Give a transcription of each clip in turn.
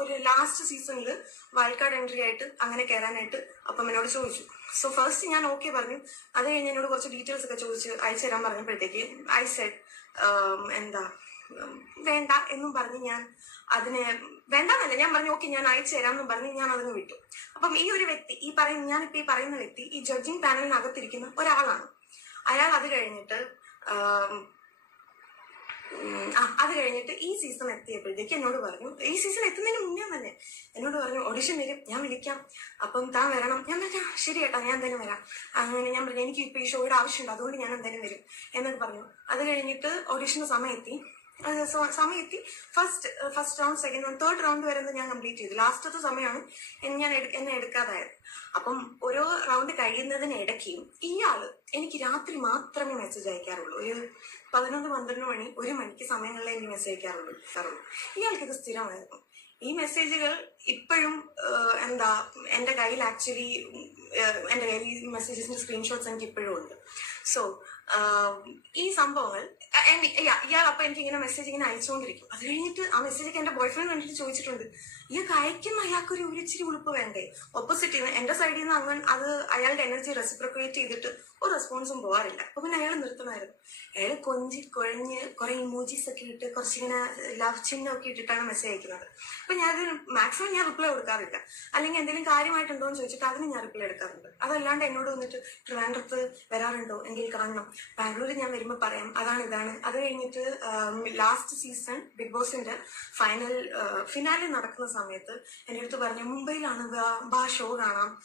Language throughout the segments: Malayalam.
ഒരു ലാസ്റ്റ് സീസണിൽ വൈൽഡ് കാർഡ് എൻട്രി ആയിട്ട് അങ്ങനെ കയറാനായിട്ട് അപ്പം എന്നോട് ചോദിച്ചു. സോ ഫസ്റ്റ് ഞാൻ ഓക്കെ പറഞ്ഞു. അത് കഴിഞ്ഞ് എന്നോട് കുറച്ച് ഡീറ്റെയിൽസ് ഒക്കെ ചോദിച്ച് അയച്ചു തരാൻ പറഞ്ഞപ്പോഴത്തേക്ക് ഐ സെഡ് എന്താ വേണ്ട എന്നും പറഞ്ഞ് ഞാൻ അതിനെ വേണ്ടെന്നല്ല ഞാൻ പറഞ്ഞു ഓക്കെ ഞാൻ അയച്ചു തരാമെന്നും പറഞ്ഞ് ഞാൻ അതിന് വിട്ടു. അപ്പം ഈ ഒരു വ്യക്തി ഈ പറയുന്ന ഞാനിപ്പോ ഈ പറയുന്ന വ്യക്തി ഈ ജഡ്ജിങ് പാനലിനകത്തിരിക്കുന്ന ഒരാളാണ്. അയാൾ അത് കഴിഞ്ഞിട്ട് ആ അത് കഴിഞ്ഞിട്ട് ഈ സീസൺ എത്തിയപ്പോഴത്തേക്ക് എന്നോട് പറഞ്ഞു ഈ സീസൺ എത്തുന്നതിന് മുന്നേ തന്നെ എന്നോട് പറഞ്ഞു ഓഡിഷൻ വരും ഞാൻ വിളിക്കാം. അപ്പം താൻ വരണം. ഞാൻ പറഞ്ഞു "ആ, ശരി ഏട്ടാ ഞാൻ എന്തായാലും വരാം. അങ്ങനെ ഞാൻ പറഞ്ഞു എനിക്ക് ഇപ്പൊ ഈ ഷോയുടെ ആവശ്യമുണ്ട് അതുകൊണ്ട് ഞാൻ എന്തായാലും വരും എന്നൊക്കെ പറഞ്ഞു. അത് കഴിഞ്ഞിട്ട് ഓഡിഷന് സമയം എത്തി അത് സ- സമയം എത്തി. First first round second round third round വരെ ഞാൻ കംപ്ലീറ്റ് ചെയ്തു ലാസ്റ്റത്തെ സമയമാണ് ഞാൻ എന്നെ എടുക്കാതായത്. അപ്പം ഓരോ റൗണ്ട് കഴിയുന്നതിനിടയ്ക്കും ഇയാൾ എനിക്ക് രാത്രി മാത്രമേ മെസ്സേജ് അയക്കാറുള്ളൂ. ഒരു പതിനൊന്ന് പന്ത്രണ്ട് മണി ഒരു മണിക്ക് സമയങ്ങളിലെ എനിക്ക് മെസ്സേജ് അയക്കാറുള്ളൂ ഇയാൾക്ക് ഇത് സ്ഥിരമായിരുന്നു. ഈ മെസ്സേജുകൾ ഇപ്പോഴും എന്താ എന്റെ കയ്യിൽ ആക്ച്വലി എന്റെ കയ്യിൽ ഈ മെസ്സേജസിന്റെ സ്ക്രീൻഷോട്ട്സ് എനിക്ക് ഇപ്പോഴും ഉണ്ട്. സോ ഈ സംഭവങ്ങൾ ഇയാൾ അപ്പൊ എനിക്ക് ഇങ്ങനെ മെസ്സേജ് ഇങ്ങനെ അയച്ചുകൊണ്ടിരിക്കും. അത് കഴിഞ്ഞിട്ട് ആ മെസ്സേജ് എന്റെ ബോയ് ഫ്രണ്ട് കണ്ടിട്ട് ചോദിച്ചിട്ടുണ്ട് ഇയാൾക്ക് അയക്കുന്ന അയാൾക്ക് ഒരു ഇച്ചിരി ഉളുപ്പ് വേണ്ടേ? ഓപ്പോസിറ്റ് എന്റെ സൈഡിൽ നിന്ന് അങ്ങനെ അത് അയാളുടെ എനർജി റെസിപ്രൊക്കേറ്റ് ചെയ്തിട്ട് ഒരു റെസ്പോൺസും പോവാറില്ല. അപ്പൊ പിന്നെ അയാൾ നിർത്തണമായിരുന്നു അയാൾ കൊഞ്ചി കുഴഞ്ഞ് കുറെ ഇമോജീസ് ഒക്കെ ഇട്ട് കുറച്ചിങ്ങനെ ലവ് ചിഹ്നം ഒക്കെ ഇട്ടിട്ടാണ് മെസ്സേജ് അയക്കുന്നത്. അപ്പൊ ഞാൻ മാക്സിമം ഞാൻ റിപ്ലൈ കൊടുക്കാറില്ല. അല്ലെങ്കിൽ എന്തെങ്കിലും കാര്യമായിട്ടുണ്ടോ എന്ന് ചോദിച്ചിട്ട് അതിന് ഞാൻ റിപ്ലൈ എടുക്കാറുണ്ട്. അതല്ലാണ്ട് എന്നോട് വന്നിട്ട് ട്രിവാൻഡ്രത്ത് വരാറുണ്ടോ? എങ്കിൽ കാണണം. ബാംഗ്ലൂരിൽ ഞാൻ വരുമ്പോൾ പറയാം. അതാണ് ഇതാണ്. അത് കഴിഞ്ഞിട്ട് ലാസ്റ്റ് സീസൺ ബിഗ് ബോസിന്റെ ഫൈനൽ ഫിനാലെ നടക്കുന്ന സമയത്ത് എന്റെ അടുത്ത് പറഞ്ഞു മുംബൈയിലാണ് വാ ഷോ കാണാം.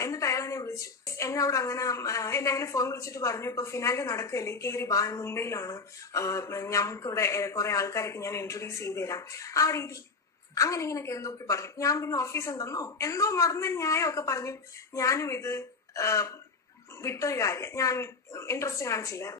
എന്നിട്ട് അയാൾ എന്നെ വിളിച്ചു. എന്നോട് അങ്ങനെ എന്നെ അങ്ങനെ ഫോൺ വിളിച്ചിട്ട് പറഞ്ഞു ഇപ്പൊ ഫിനാലെ നടക്കല്ലേ കയറി ബാ മുംബൈയിലാണ്. ആ, ഞങ്ങൾക്കിവിടെ കുറെ ആൾക്കാരൊക്കെ ഞാൻ ഇൻട്രൊഡ്യൂസ് ചെയ്ത് തരാം. ആ രീതി. അങ്ങനെ ഇങ്ങനെയൊക്കെ എന്തൊക്കെ പറഞ്ഞു. ഞാൻ പിന്നെ ഓഫീസ് ഉണ്ടെന്നോ എന്തോ മറന്ന ന്യായമൊക്കെ പറഞ്ഞു. ഞാനും ഇത് വിട്ടൊരു കാര്യം. ഞാൻ ഇൻട്രസ്റ്റ് കാണിച്ചില്ല